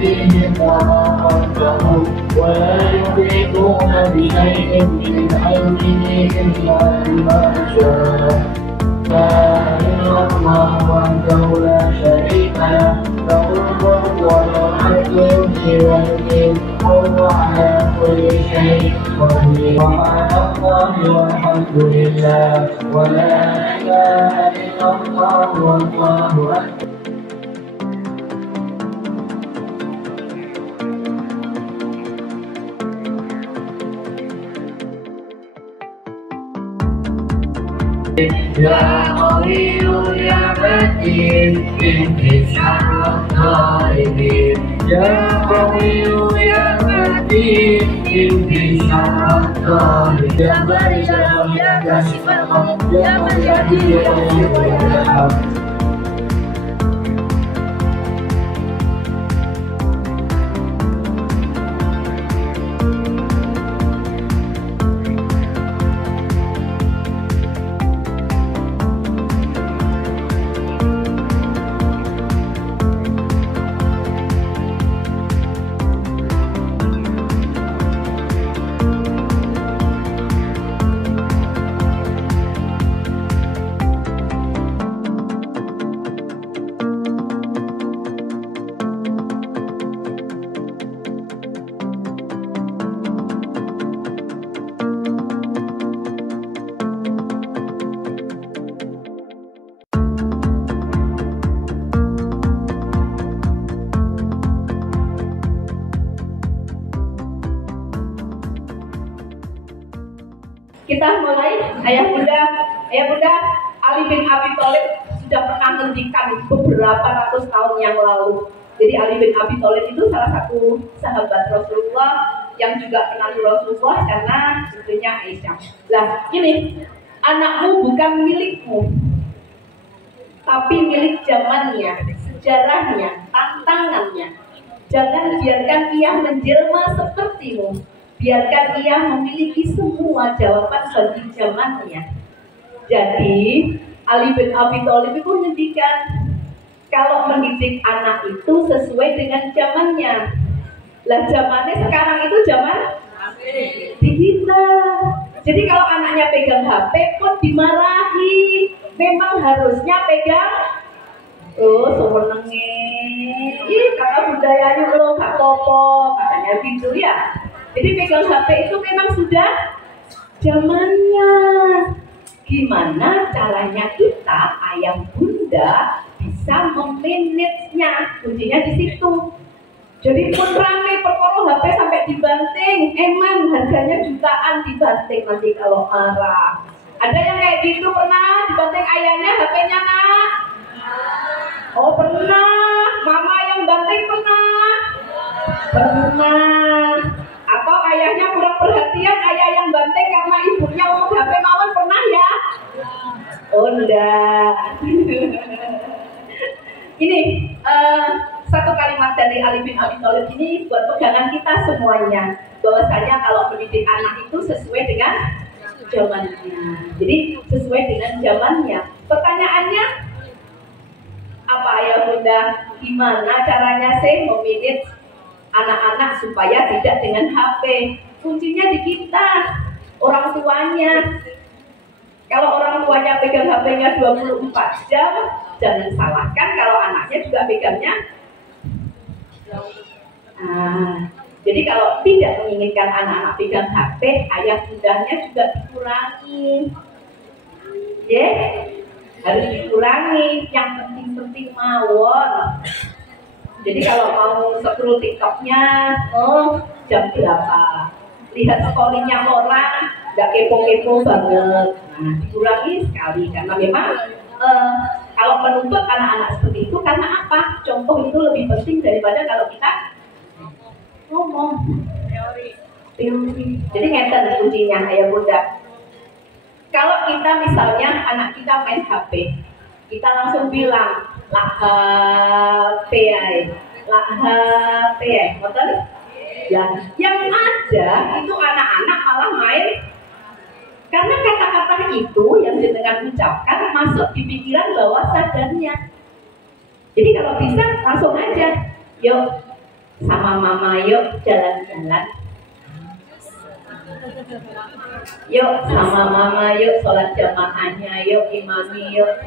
فيهم وراءته ولا يحيطون بشيء من علمه إلا بما شاء. لا إله إلا الله وحده لا شريك له له الملك وله الحمد والملك وهو على كل شيء قدير. سبحان الله والحمد لله ولا إله إلا الله والله أكبر. يا قوي يا متين اهد شر الظالمين. يا قوي يا متين اهد شر الظالمين. يا بارئ الغم يا كاشف الغم يا من يهدي ويرحم. Kita mulai. Ayah bunda Ali bin Abi Thalib sudah pernah ngendikan beberapa ratus tahun yang lalu. Jadi Ali bin Abi Thalib itu salah satu sahabat Rasulullah yang juga kenal Rasulullah karena istrinya Aisyah. Lah ini anakmu bukan milikmu, tapi milik zamannya, sejarahnya, tantangannya. Jangan biarkan ia menjelma sepertimu. Biarkan ia memiliki semua jawaban bagi zamannya. Jadi Ali bin Abi Thalib itu menjadikan kalau mendidik anak itu sesuai dengan zamannya. Lah zamannya sekarang itu zaman digital. Jadi kalau anaknya pegang HP pun dimarahi. Memang harusnya pegang. Oh, sewenenge. Ih, kata budayanya lo gak popo, katanya gitu ya. Jadi pegang HP itu memang sudah zamannya. Gimana caranya kita, ayah bunda, bisa memanagenya? Kuncinya di situ. Jadi pun rame perkara HP sampai dibanting. Emang harganya jutaan dibanting nanti kalau marah. Ada yang kayak gitu pernah dibanting ayahnya HP-nya nak? Oh pernah. Mama yang banting pernah? Pernah. Atau ayahnya kurang perhatian, ayah yang banting karena ibunya ngomong HP mawon pernah ya? Oh enggak. Ini satu kalimat dari Ali bin Abi Thalib ini buat pegangan kita semuanya. Bahwasanya kalau mendidik anak itu sesuai dengan zamannya. Jadi sesuai dengan zamannya. Pertanyaannya apa ya bunda? Gimana caranya sih memanage anak-anak supaya tidak dengan HP? Kuncinya di kita, orang tuanya. Kalau orang tuanya pegang HP-nya 24 jam, jangan salahkan kalau anaknya juga pegangnya. Jadi kalau tidak menginginkan anak-anak pegang HP, ayah bundanya juga dikurangi. Harus dikurangi. Yang penting-penting mawon. Jadi kalau mau scroll TikToknya, jam berapa? Lihat story-nya orang, nggak kepo-kepo banget. Nah, dikurangi sekali karena memang kalau menuntut anak-anak seperti itu karena apa? Contoh itu lebih penting daripada kalau kita ngomong teori. Jadi ngeten kuncinya ayah bunda. Kalau kita misalnya anak kita main HP, kita langsung bilang lah HP, betul? Ya, yang ada itu anak-anak malah main karena kata-kata itu yang dengan ucapkan masuk di pikiran bawah sadarnya. Jadi kalau bisa langsung aja, yuk Sama mama yuk jalan-jalan. Yuk sama mama yuk sholat jamaahnya, yuk imami yuk.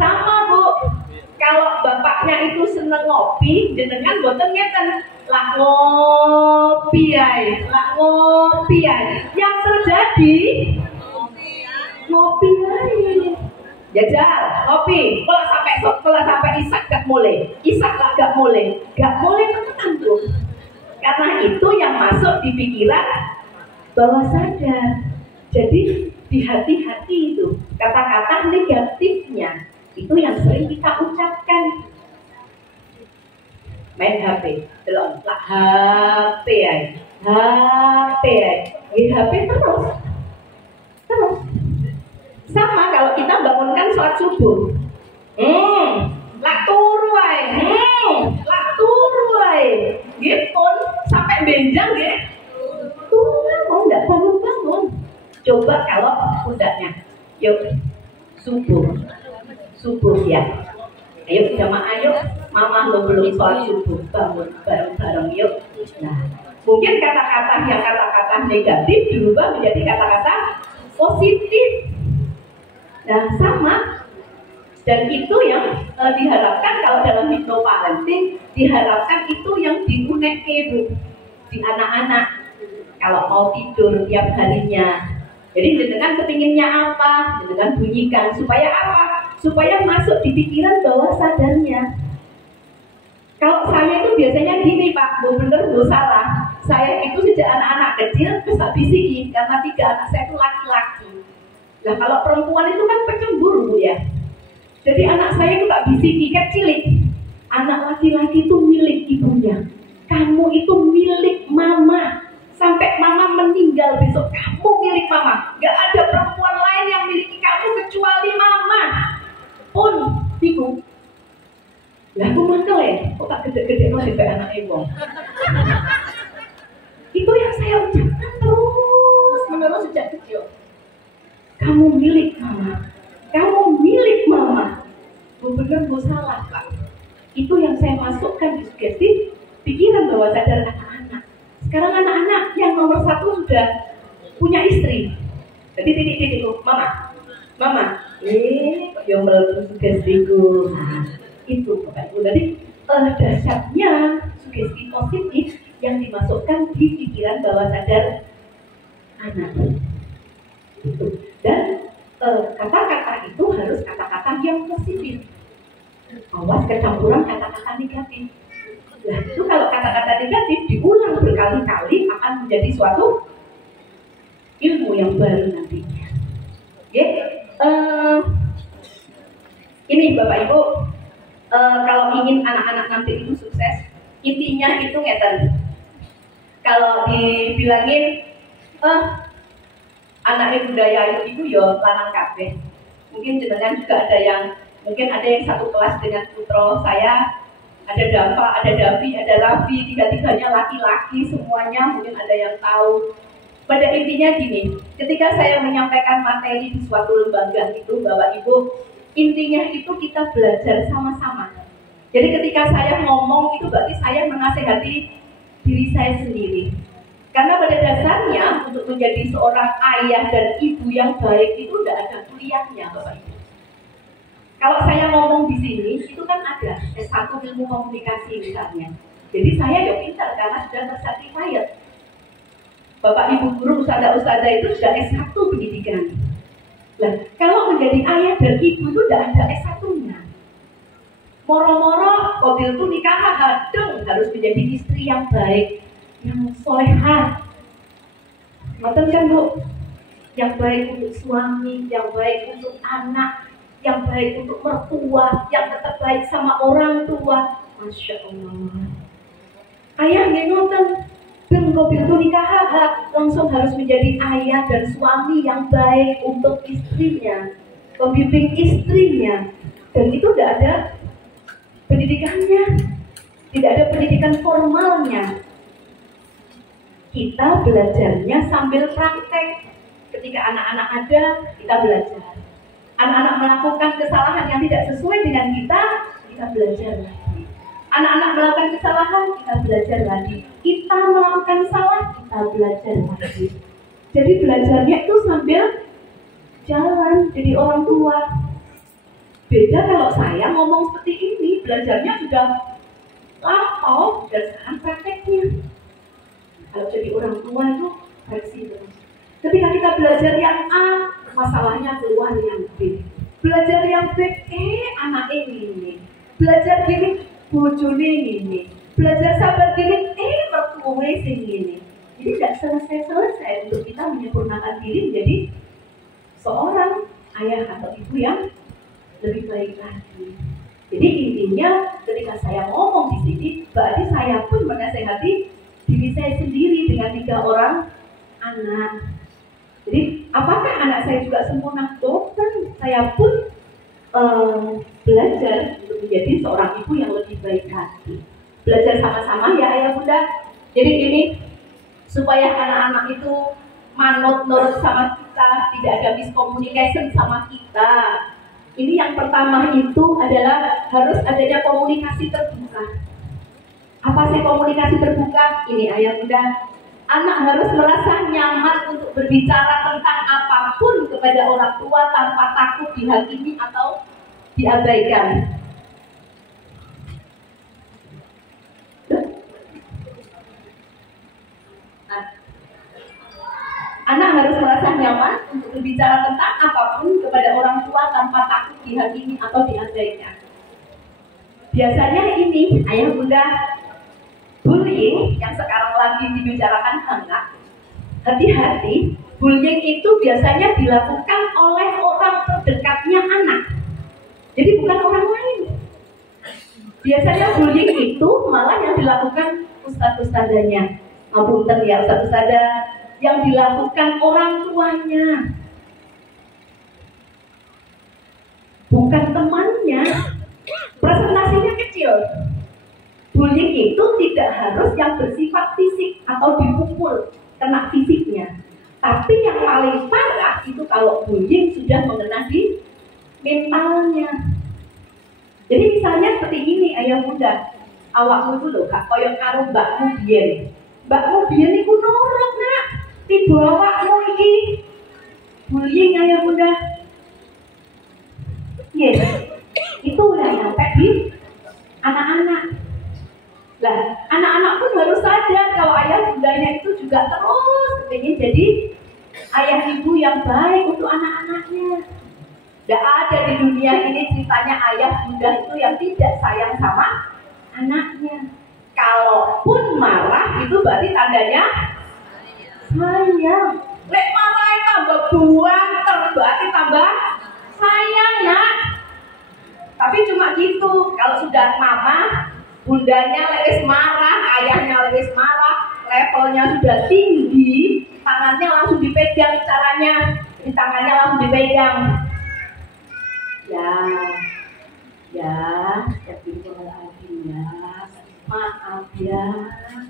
Sama Bu, kalau bapaknya itu seneng ngopi, jenengan boten ngeten lah ngopi ay, lah ngopi ay. Yang terjadi ngopi ay. Jajal, ngopi. Kalau sampai isak gak mulai, isak lah gak mulai tekan tuh. Karena itu yang masuk di pikiran bawah sadar. Jadi hati-hati itu kata-kata negatifnya itu yang sering kita ucapkan. Main HP, belum lah HP ay, HP ay, HP terus. Sama kalau kita bangunkan sholat subuh, lah turu ay, lah turu ay, gitu sampai benjang ya, turu nggak bangun. Coba kalau pundaknya, yuk subuh ya, ayo jamaah yuk, mama lo belum sholat subuh, bangun bareng-bareng yuk. Nah, mungkin kata-kata negatif dirubah menjadi kata-kata positif. Nah, sama. Dan itu yang diharapkan kalau dalam hipnoparenting, diharapkan itu yang diunek-unek di anak-anak kalau mau tidur tiap harinya. Jadi jenengan kepinginnya apa? Jenengan bunyikan supaya apa? Supaya masuk di pikiran bawah sadarnya. Kalau saya itu biasanya gini Pak, bener bu salah. Saya itu sejak anak-anak kecil bisa bisikin karena 3 anak saya itu laki-laki. Nah kalau perempuan itu kan pencemburu Bu ya. Jadi anak saya itu tak bisiki kecilik. Anak laki-laki itu milik ibunya. Kamu itu milik mama. Sampai mama meninggal besok kamu milik mama. Gak ada perempuan lain yang miliki kamu kecuali mama. Pun bingung. Lah aku mantel ya. Kok tak gede-gede loh sampai anak ibu. Itu yang saya ucapkan terus menerus sejak kecil. Kamu milik mama. Kamu milik mama. Benar bu salah Pak. Itu yang saya masukkan di sugesti pikiran bawah sadar anak-anak. Sekarang anak-anak yang nomor 1 sudah punya istri. Jadi titik-titik mama. Kok yang melalui sugestiku. Nah, itu Bapak Ibu. Jadi dasarnya sugesti positif yang dimasukkan di pikiran bawah sadar anak. Itu. Dan kata-kata itu harus kata-kata yang positif. Awas kecampuran kata-kata negatif. Nah itu kalau kata-kata negatif diulang berkali-kali akan menjadi suatu ilmu yang baru nantinya. Ini Bapak Ibu, kalau ingin anak-anak nanti itu sukses, intinya itu ngeten. Kalau dibilangin anak budaya itu ya lanang kabeh. Mungkin jenengan juga ada yang satu kelas dengan putra saya, ada Dava, ada Davi, ada Raffi, tiga-tiganya laki-laki semuanya, mungkin ada yang tahu. Pada intinya gini, ketika saya menyampaikan materi di suatu lembaga itu Bapak Ibu, intinya itu kita belajar sama-sama. Jadi ketika saya ngomong itu berarti saya menasehati diri saya sendiri. Karena pada dasarnya untuk menjadi seorang ayah dan ibu yang baik itu tidak ada kuliahnya Bapak Ibu. Kalau saya ngomong di sini itu kan ada S1 ilmu komunikasi misalnya. Jadi saya ya pintar karena sudah tersertified. Bapak Ibu guru ustazah itu sudah S1 pendidikan. Nah, kalau menjadi ayah dan ibu itu tidak ada S1-nya. Moro-moro mobil itu nikah hadeng harus menjadi istri yang baik, yang solehah. Ngoten kan Bu? Yang baik untuk suami, yang baik untuk anak, yang baik untuk mertua, yang tetap baik sama orang tua. Masya Allah. Ayah nggih ngoten. Dan mobil itu nikah langsung harus menjadi ayah dan suami yang baik untuk istrinya, membimbing istrinya. Dan itu tidak ada pendidikannya, tidak ada pendidikan formalnya. Kita belajarnya sambil praktek. Ketika anak-anak ada, kita belajar. Anak-anak melakukan kesalahan yang tidak sesuai dengan kita belajar lagi. Anak-anak melakukan kesalahan, kita belajar lagi. Kita melakukan salah, kita belajar lagi. Jadi belajarnya itu sambil jalan jadi orang tua. Beda kalau saya ngomong seperti ini, belajarnya sudah lampau dan sekarang prakteknya. Kalau jadi orang tua itu versi terus. Ketika kita belajar yang A, masalahnya keluar yang B. Belajar yang B, anak ini. Belajar gini, bojone ini. Belajar sabar gini, mertuwe sing ini. Jadi tidak selesai-selesai untuk kita menyempurnakan diri menjadi seorang ayah atau ibu yang lebih baik lagi. Jadi intinya ketika saya ngomong di sini, berarti saya pun menasehati diri saya sendiri dengan 3 orang anak. Jadi apakah anak saya juga sempurna? Bukan, saya pun belajar untuk menjadi seorang ibu yang lebih baik lagi. Belajar sama-sama ya ayah bunda. Jadi ini supaya anak-anak itu manut nurut sama kita, tidak ada miscommunication sama kita. Ini yang pertama itu adalah harus adanya komunikasi terbuka. Apa sih komunikasi terbuka? Ini ayah bunda. Anak harus merasa nyaman untuk berbicara tentang apapun kepada orang tua tanpa takut dihakimi atau diabaikan. Anak harus merasa nyaman untuk berbicara tentang apapun kepada orang tua tanpa takut dihakimi atau diabaikan. Biasanya ini ayah bunda, bullying yang sekarang lagi dibicarakan hangat, hati-hati, bullying itu biasanya dilakukan oleh orang terdekatnya anak. Jadi bukan orang lain. Biasanya bullying itu malah yang dilakukan ustadz-ustadzanya. Ngapunten ya ustadz-ustadzah, yang dilakukan orang tuanya. Bukan temannya. Presentasinya kecil. Bullying itu tidak harus yang bersifat fisik atau dipukul, kena fisiknya. Tapi yang paling parah itu kalau bullying sudah mengena di mentalnya. Jadi misalnya seperti ini ayah bunda, awakmu itu loh kak, koyok karo mbakmu biyen. Mbakmu biyen iku nurut nak, tiba awakmu iki bullying ayah bunda. Yes, itu udah nyampe di anak-anak. Lah, anak-anak pun harus sadar kalau ayah bundanya itu juga terus ingin jadi ayah ibu yang baik untuk anak-anaknya. Tidak ada di dunia ini ceritanya ayah bunda itu yang tidak sayang sama anaknya. Kalaupun marah itu berarti tandanya sayang. Lek marah tambah buang, berarti tambah sayang nak. Tapi cuma gitu, kalau sudah mama, bundanya lewis marah, ayahnya lewis marah, levelnya sudah tinggi, tangannya langsung dipegang caranya, di tangannya langsung dipegang. Tapi lagi ya, maaf ya,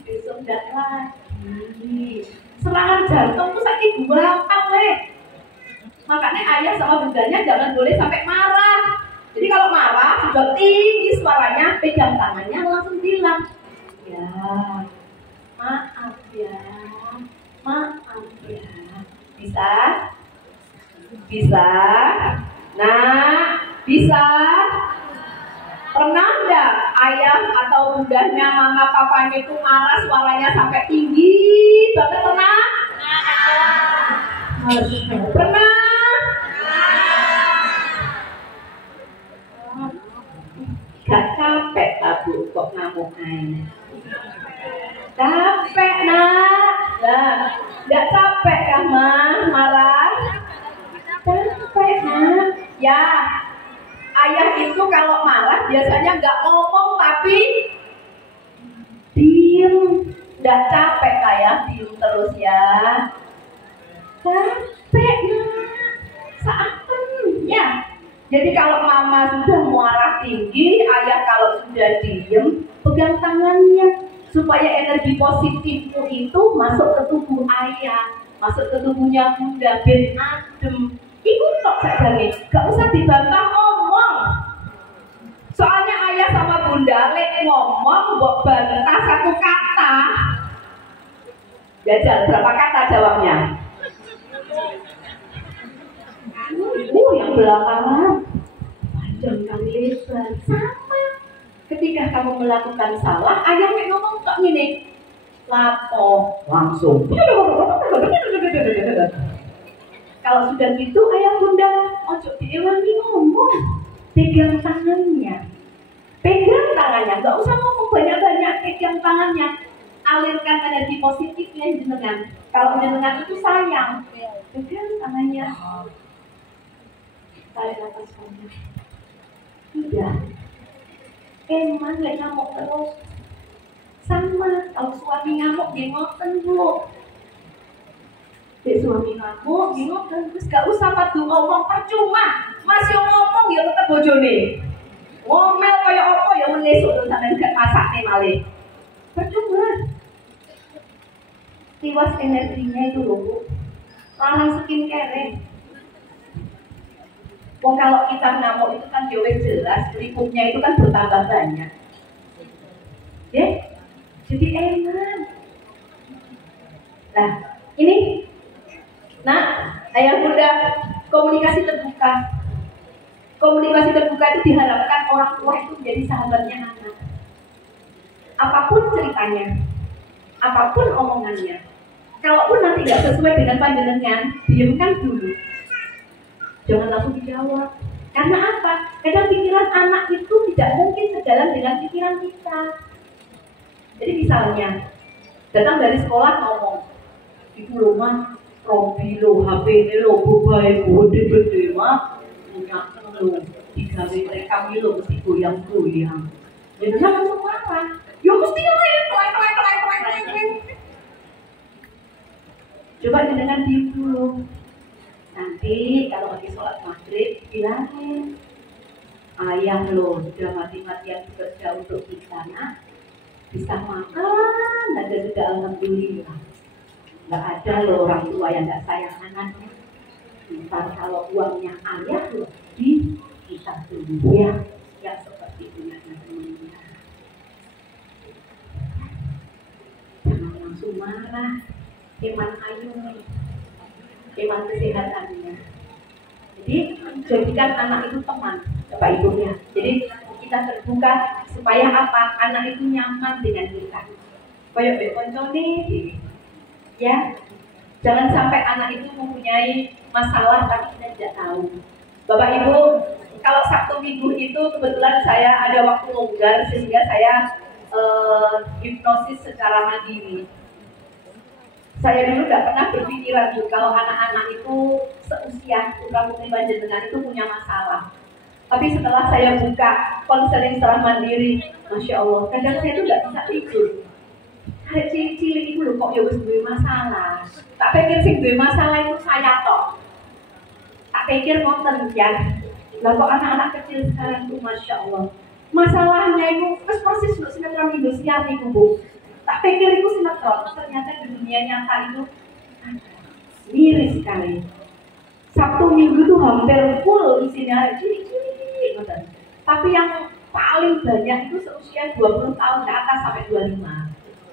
besok tidak lagi. Serangan jantung tuh sakit gampang leh. Makanya ayah sama bundanya jangan boleh sampai marah. Jadi kalau marah sudah tinggi suaranya, pegang tangannya langsung bilang, ya, maaf ya, bisa, nah, bisa. Pernah nggak ayah atau bundanya, mama, papanya itu marah suaranya sampai tinggi banget? Pernah? Pernah? Gak capek tabu kok ngamuk aja. Capek nak. Nah, gak capek kah mah marah? Capek nak. Ya, ayah itu kalau marah biasanya gak ngomong tapi diem. Gak capek kayak diem terus ya. Capek nak. Saatnya. Jadi kalau mama sudah marah tinggi, ayah kalau sudah diem, pegang tangannya supaya energi positifmu itu masuk ke tubuh ayah, masuk ke tubuhnya bunda, ben adem. Ikut kok saja, gak usah dibantah ngomong. Soalnya ayah sama bunda, lek ngomong mbok bantah satu kata. Jajal berapa kata jawabnya? Yang belakangan panjang kali lebar. Sama. Ketika kamu melakukan salah, ayahnya ngomong kok gini, lapo langsung. Kalau sudah gitu, ayah bunda ojo diulangi ngomong, pegang tangannya, nggak usah ngomong banyak-banyak, pegang tangannya, alirkan energi positifnya jenengan. Kalau jenengan itu sayang, pegang tangannya, tarik nafas panjang. Udah, emang lek ngamuk terus. Sama, kalau suami ngamuk dia ngoten dulu. Suami ngamuk dia ngoten, terus gak usah padu ngomong percuma. Masih ngomong ya tetep bojone. Ngomel kaya apa ya menesuk terus sampean gak masakne malih. Percuma. Tiwas energinya itu loh, Bu. Lanang skincare. Wong kalau kita ngamuk itu kan jauh jelas, berikutnya itu kan bertambah banyak. Ya, jadi enak. Nah, ini, ayah bunda komunikasi terbuka. Komunikasi terbuka itu diharapkan orang tua itu menjadi sahabatnya anak. Apapun ceritanya, apapun omongannya, kalaupun nanti tidak sesuai dengan panjenengan, diamkan dulu. Jangan langsung dijawab. Karena apa? Kadang pikiran anak itu tidak mungkin sejalan dengan pikiran kita. Jadi misalnya, datang dari sekolah ngomong, itu rumah, Robi lo, HP lo, bubai, gede-gede mah, punya lo, digawe mereka lo, mesti goyang-goyang. Jadi langsung apa? Ya mesti lain. Coba dengan diem dulu. Nanti kalau lagi sholat maghrib bilangin, ayah lo sudah mati-matian bekerja untuk kita, nak, bisa makan aja sudah alhamdulillah. Nggak ada lo orang tua yang nggak sayang anaknya. Ntar kalau uangnya ayah lo di kita dulu ya seperti punya teman-teman. Jangan langsung marah, iman ayu nih. Iman kesehatannya. Jadi jadikan anak itu teman bapak ibunya. Jadi kita terbuka supaya apa? Anak itu nyaman dengan kita. Kayak bekoncone, ya. Jangan sampai anak itu mempunyai masalah tapi kita tidak tahu. Bapak Ibu, kalau Sabtu Minggu itu kebetulan saya ada waktu longgar sehingga saya hipnosis secara mandiri. Saya dulu tidak pernah berpikiran kalau anak-anak itu seusia putra-putri panjenengan itu punya masalah. Tapi setelah saya buka konseling secara mandiri, Masya Allah, kadang saya itu tidak bisa tidur. Ada cilik-cilik itu loh kok ya wis duwe masalah. Tak pikir sing duwe masalah itu saya tok. Tak pikir ngoten ya. Lah kok anak-anak kecil sekarang itu Masya Allah, masalahnya itu persis untuk sinetron Indosiar itu, Bu. Tak pikir itu sinetron, ternyata di dunia nyata itu miris sekali. Sabtu Minggu itu hampir full isinya cilik-cilik. Tapi yang paling banyak itu seusia 20 tahun ke atas sampai 25.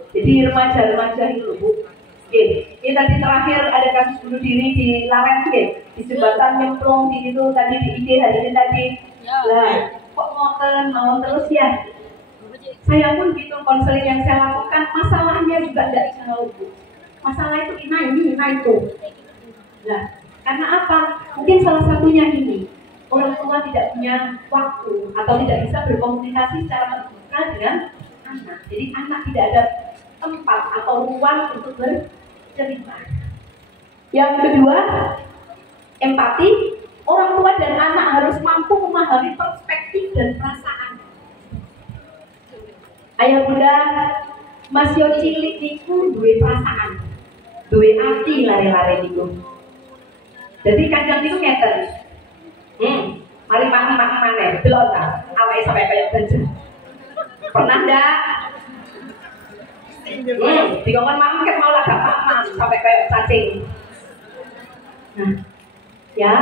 Jadi remaja-remaja itu, Bu. Ini tadi terakhir ada kasus bunuh diri di Laren, di jembatan nyemplung di itu tadi di IG hari ini tadi. Lah, kok ngoten mau terus ya? Saya pun gitu, konseling yang saya lakukan, masalahnya juga tidak jauh, Bu. Masalah itu ini itu. Nah, karena apa? Mungkin salah satunya ini, orang tua tidak punya waktu atau tidak bisa berkomunikasi secara terbuka dengan anak. Jadi anak tidak ada tempat atau ruang untuk bercerita. Yang kedua, empati. Orang tua dan anak harus mampu memahami perspektif dan perasaan. Ayah bunda masih cilik niku duwe perasaan, duwe hati lare-lare niku. Jadi kadang niku ngeten. Mari makan maneh, delok ta, awake sampai kayak baju. Pernah ndak? Dikongkon makan ket mau lagak paman sampai kayak cacing. Nah, ya,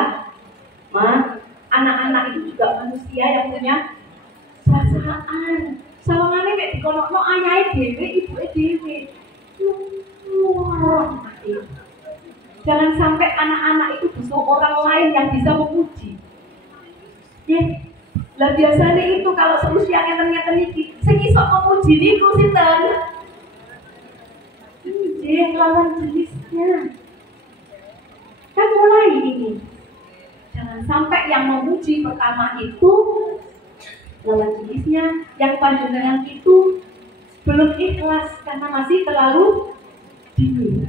anak-anak itu juga manusia yang punya perasaan. Sawangane mek dikonokno ayahe dhewe, ibuke dhewe. Jangan sampai anak-anak itu butuh orang lain yang bisa memuji. Ya, lah biasanya itu kalau seusia ngeten-ngeten iki, sing iso memuji niku sinten? Dia lawan jenisnya. Kan mulai ini. Jangan sampai yang memuji pertama itu lawan jenisnya, yang panjenengan itu belum ikhlas karena masih terlalu dini.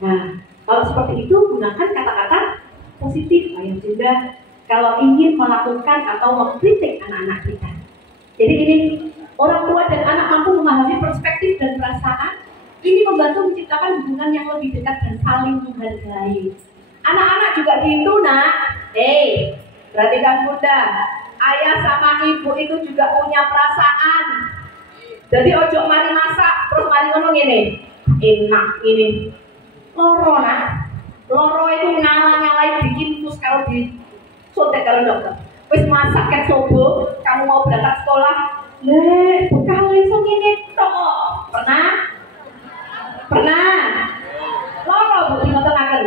Nah, kalau seperti itu gunakan kata-kata positif, ayah bunda, kalau ingin melakukan atau mengkritik anak-anak kita. Jadi ini orang tua dan anak mampu memahami perspektif dan perasaan. Ini membantu menciptakan hubungan yang lebih dekat dan saling menghargai. Anak-anak juga gitu nak. Perhatikan bunda, ayah sama ibu itu juga punya perasaan. Jadi ojo mari masak terus mari ngomong ini, enak ini. Loro nak, loro itu nyala-nyalai bikin terus kalau di sotek kalau dokter. Wis masak ket sobo, kamu mau berangkat sekolah, bekal langsung ini tok. Pernah? Loro bukti ngoten akan.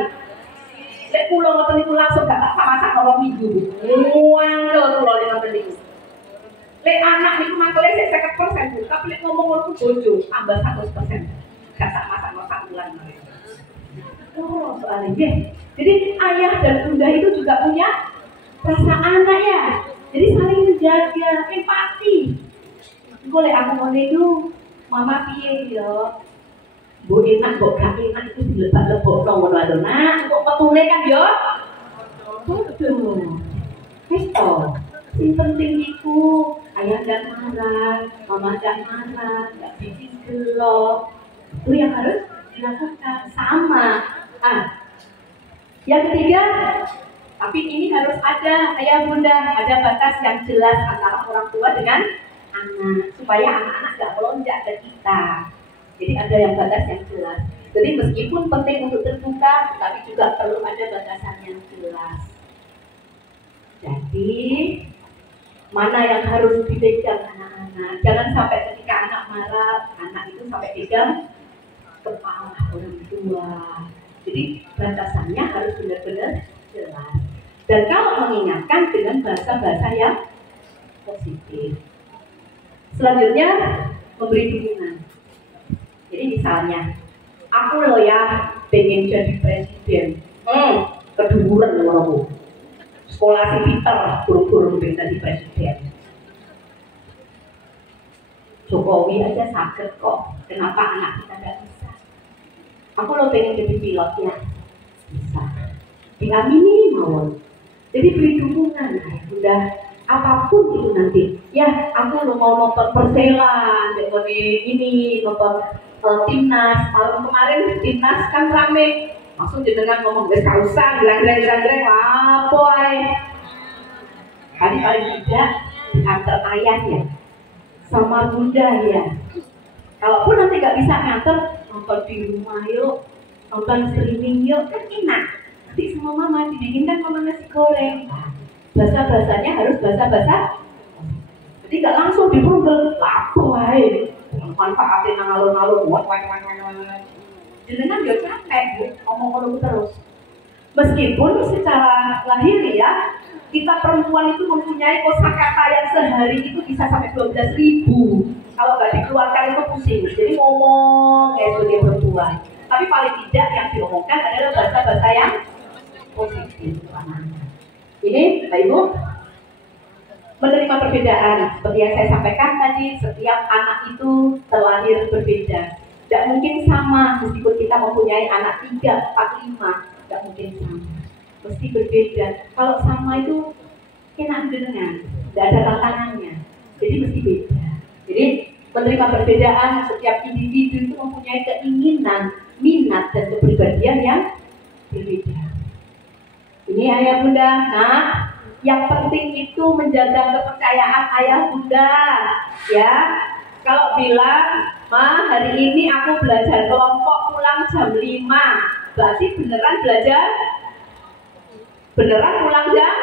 Lek kula ngoten niku langsung gak tak masak loro minggu. Wangkel kula ngoten niku. Lek anak niku mangkele sik 50%, tapi lek ngomong ngono ku bojo tambah 100%. Gak tak masak bulan kemarin. Oh, soalnya. Jadi ayah dan bunda itu juga punya rasa anak ya. Jadi saling menjaga, empati. Boleh aku mau itu, mama piye yo. Bu enak, kok gak enak itu dilebak-lebok ngono lho nak. Kok petune kan yo? Betul. Wis to. Sing penting iku ayah dan marah, mama dan marah, gak bikin gelo. Itu yang harus dilakukan sama. Yang ketiga, tapi ini harus ada ayah bunda, ada batas yang jelas antara orang tua dengan anak, supaya anak-anak gak melonjak ke kita. Jadi ada yang batas yang jelas. Jadi meskipun penting untuk terbuka, tapi juga perlu ada batasan yang jelas. Jadi mana yang harus dipegang anak-anak? Jangan sampai ketika anak marah, anak itu sampai pegang kepala orang tua. Jadi batasannya harus benar-benar jelas. Dan kalau mengingatkan dengan bahasa-bahasa yang positif. Selanjutnya memberi dukungan. Jadi misalnya, aku loh ya pengen jadi presiden. Keduduran loh. Sekolah si Peter burung-burung pengen jadi presiden. Jokowi aja sakit kok. Kenapa anak kita gak bisa? Aku lo pengen jadi pilot ya, bisa. Diamini mau. Jadi beri dukungan, udah apapun itu nanti. Ya, aku lo mau nonton Persela, ini nonton timnas. Malam kemarin timnas kan rame, langsung jenengan ngomong wes kausan, gerang-gerang lapoy. Kali paling tidak diantar ayahnya sama bunda ya. Kalaupun nanti nggak bisa nganter, nonton di rumah yuk, nonton streaming yuk, kan enak. Nanti sama mama dibikinkan mama nasi goreng. Bahasa-bahasanya harus bahasa-bahasa. Jadi nggak langsung dipukul, lapoy. Manfaatin ngalur-ngalur, jenengan dia capek, ngomong-ngomong terus. Meskipun secara lahir ya, kita perempuan itu mempunyai kosakata yang sehari itu bisa sampai 12.000. Kalau nggak dikeluarkan itu pusing. Jadi ngomong kayak sebagai perempuan. Tapi paling tidak yang diomongkan adalah bahasa-bahasa yang positif. Ini, Bapak Ibu, menerima perbedaan. Seperti yang saya sampaikan tadi, setiap anak itu terlahir berbeda. Tidak mungkin sama, meskipun kita mempunyai anak 3, 4, 5, tidak mungkin sama. Mesti berbeda. Kalau sama itu enak dengan, tidak ada tantangannya. Jadi mesti beda. Jadi menerima perbedaan, setiap individu itu mempunyai keinginan, minat dan kepribadian yang berbeda. Ini ayah bunda. Nah, yang penting itu menjaga kepercayaan ayah bunda. Ya, kalau bilang, ma hari ini aku belajar kelompok pulang jam 5, berarti beneran belajar? Beneran pulang jam?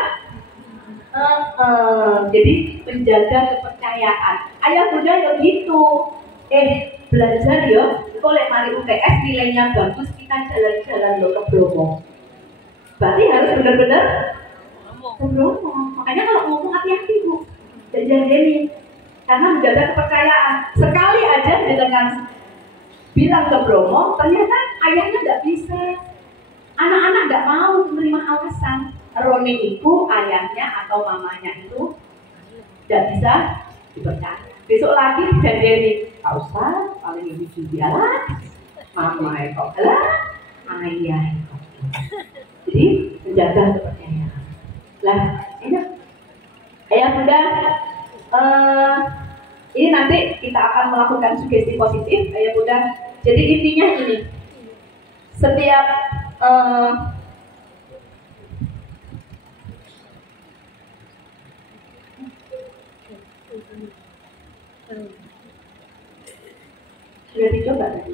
Jadi menjaga kepercayaan. Ayah bunda ya gitu. Belajar ya. Kalau mari UTS nilainya bagus, kita jalan-jalan lo ke Bromo. Berarti harus benar-benar ke Bromo. Makanya kalau ngomong hati-hati bu, jangan karena menjaga kepercayaan. Sekali aja dengan bilang ke Bromo, ternyata ayahnya nggak bisa. Anak-anak nggak mau menerima alasan. Roni itu ayahnya atau mamanya itu nggak bisa dipercaya. Besok lagi dijadiin, nggak usah, paling ibu juga lah, mama itu lah, ayah itu. Jadi menjaga kepercayaan. Lah, ini ayah bunda, ini nanti kita akan melakukan sugesti positif, ayah bunda. Jadi intinya ini, setiap sudah dicoba tadi.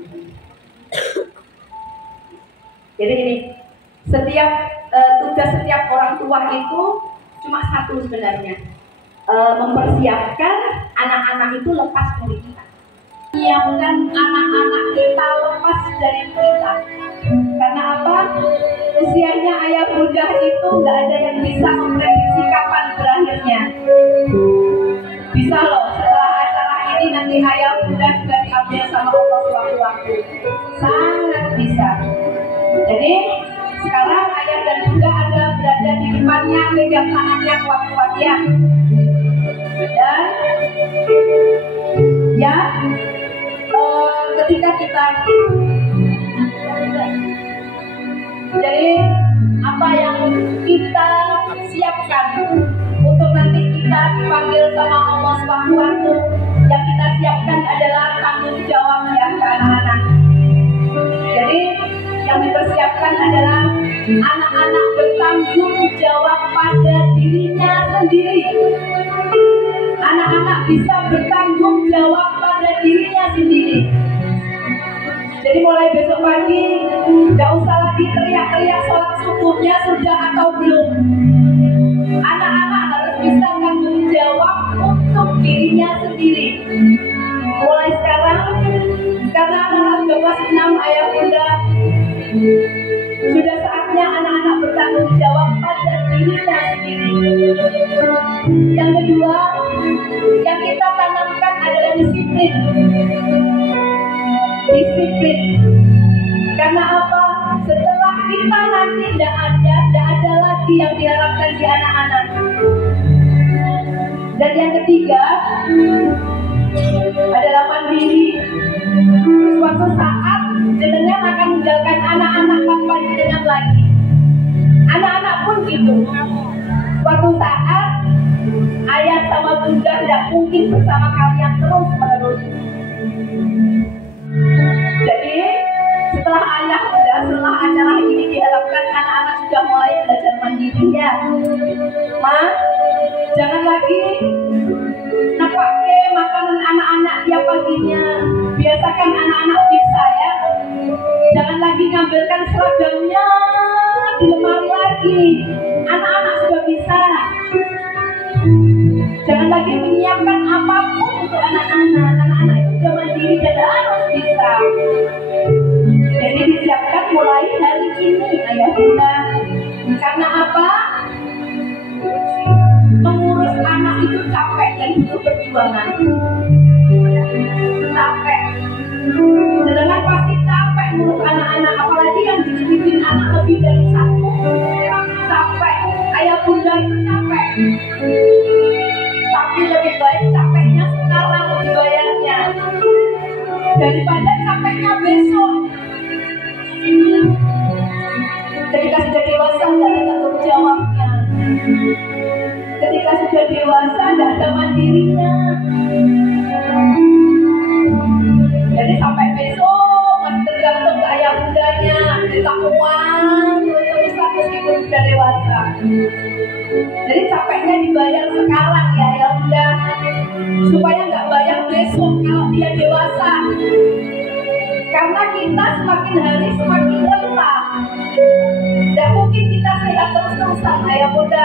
Jadi ini setiap tugas setiap orang tua itu cuma satu sebenarnya, mempersiapkan anak-anak itu lepas dari kita, menyiapkan anak-anak kita lepas dari kita. Karena apa? Usianya ayah bunda itu nggak ada yang bisa memprediksi kapan berakhirnya. Bisa loh, setelah acara ini nanti ayah bunda juga diambil sama Allah sewaktu-waktu. Sangat bisa. Jadi sekarang ayah dan bunda ada berada di depannya, pegang tangannya kuat-kuat ya. Dan ya, ketika kita jadi apa yang kita siapkan untuk nanti kita dipanggil sama Allah sewaktu-waktu, yang kita siapkan adalah tanggung jawab ya ke anak-anak. Jadi yang dipersiapkan adalah anak-anak bertanggung jawab pada dirinya sendiri. Anak-anak bisa bertanggung jawab pada dirinya sendiri. Jadi mulai besok pagi gak usah lagi teriak-teriak sholat subuhnya sudah atau belum. Anak-anak harus bisa tanggung jawab untuk dirinya sendiri. Mulai sekarang, karena anak-anak sudah kelas 6 ayah bunda, sudah saatnya anak-anak bertanggung jawab pada dirinya sendiri. Yang kedua, yang kita tanamkan adalah disiplin. Disiplin. Karena apa? Setelah kita nanti tidak ada lagi yang diharapkan di anak-anak. Dan yang ketiga adalah mandiri. Suatu saat jenengan akan meninggalkan anak-anak tanpa jenengan lagi. Anak-anak pun gitu. Suatu saat ayah sama bunda tidak mungkin bersama kalian terus-menerus. Jadi setelah acara ini diharapkan anak-anak sudah mulai belajar mandiri ya. Ma, jangan lagi pakai makanan anak-anak tiap paginya. Biasakan anak-anak bisa ya. Jangan lagi ngambilkan seragamnya di lemari lagi. Anak-anak sudah bisa. Jangan lagi menyiapkan apapun untuk anak-anak. Anak-anak itu sudah mandiri dan harus bisa. Jadi disiapkan mulai hari ini ayah bunda. Karena apa? Mengurus anak itu capek dan butuh perjuangan. Capek. Sedangkan pasti capek ngurus anak-anak, apalagi yang dititipin anak lebih dari satu. Capek. Ayah bunda itu capek. Tapi lebih baik capeknya sekarang dibayarnya daripada capeknya besok. Ketika sudah dewasa tidak ada tanggung jawabnya. Ketika sudah dewasa tidak ada mandirinya. Jadi sampai besok masih tergantung ke ayah bundanya, minta uang terus meskipun sudah dewasa. Jadi capeknya dibayar sekarang ya ayah bunda, supaya nggak bayar besok kalau dia dewasa. Karena kita semakin hari semakin rentah. Tidak mungkin kita sehat terus-terusan ayah bunda.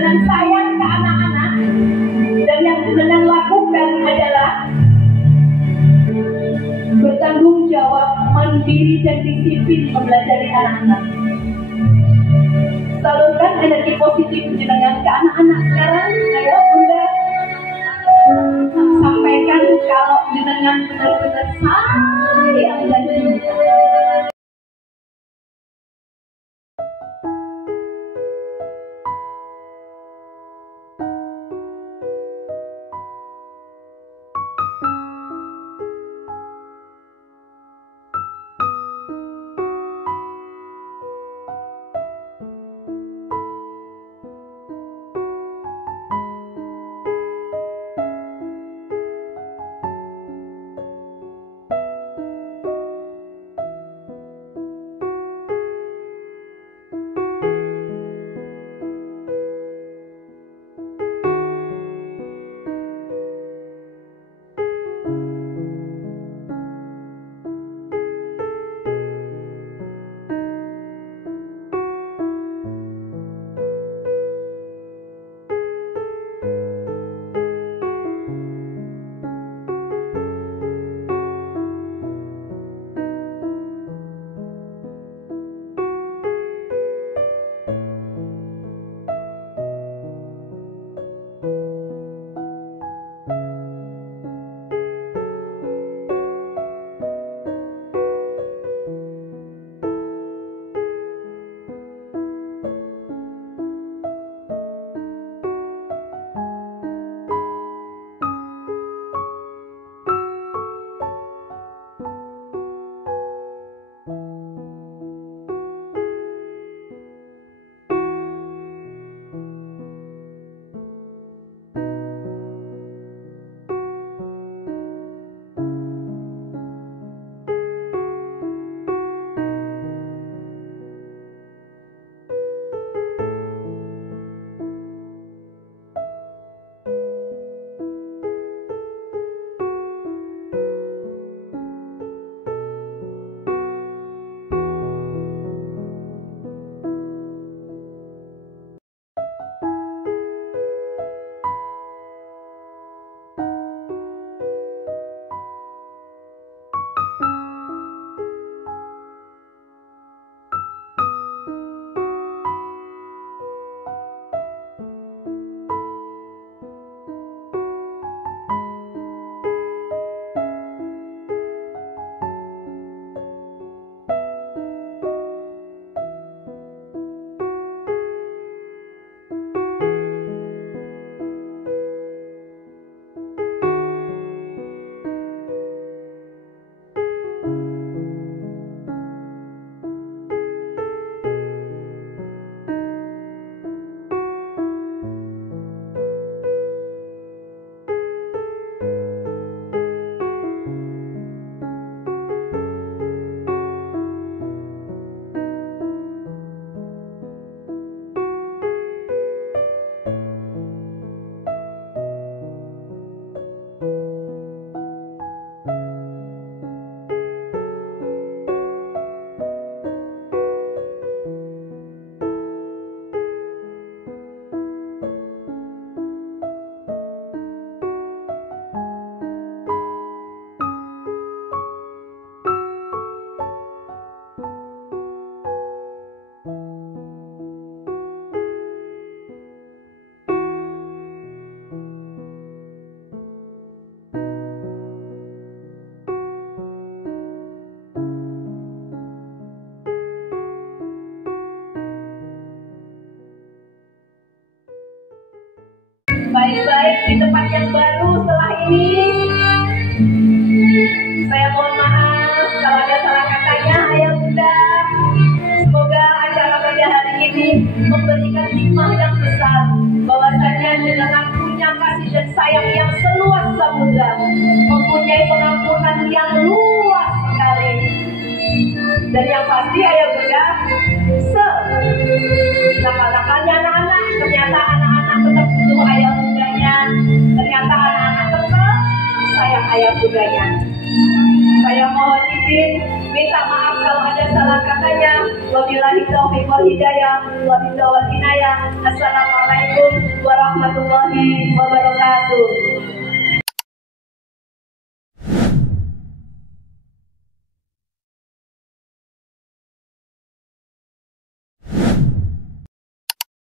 jenengan sayang ke anak-anak, dan yang jenengan lakukan adalah bertanggung jawab, mandiri dan disiplin mempelajari anak-anak. Salurkan energi positif jenengan ke anak-anak sekarang. Ayo Bunda, sampaikan kalau jenengan benar-benar sayang dan cinta. baik-baik di tempat yang baru setelah ini. Saya mohon maaf kalau ada salah katanya, ayah bunda. Semoga acara pada hari ini memberikan hikmah yang besar, bahwasanya jenengan punya kasih dan sayang yang seluas samudra, mempunyai pengampunan yang luas sekali. Dan yang pasti ayah bunda, nakal-nakalnya anak-anak, ternyata anak-anak tetap butuh ayah bundanya. Ternyata anak-anak tetap sayang ayah bundanya. Saya mohon izin Minta maaf kalau ada salah katanya. Wabillahi taufiq wal hidayah. Wabillahi wal inayah. Assalamualaikum warahmatullahi wabarakatuh.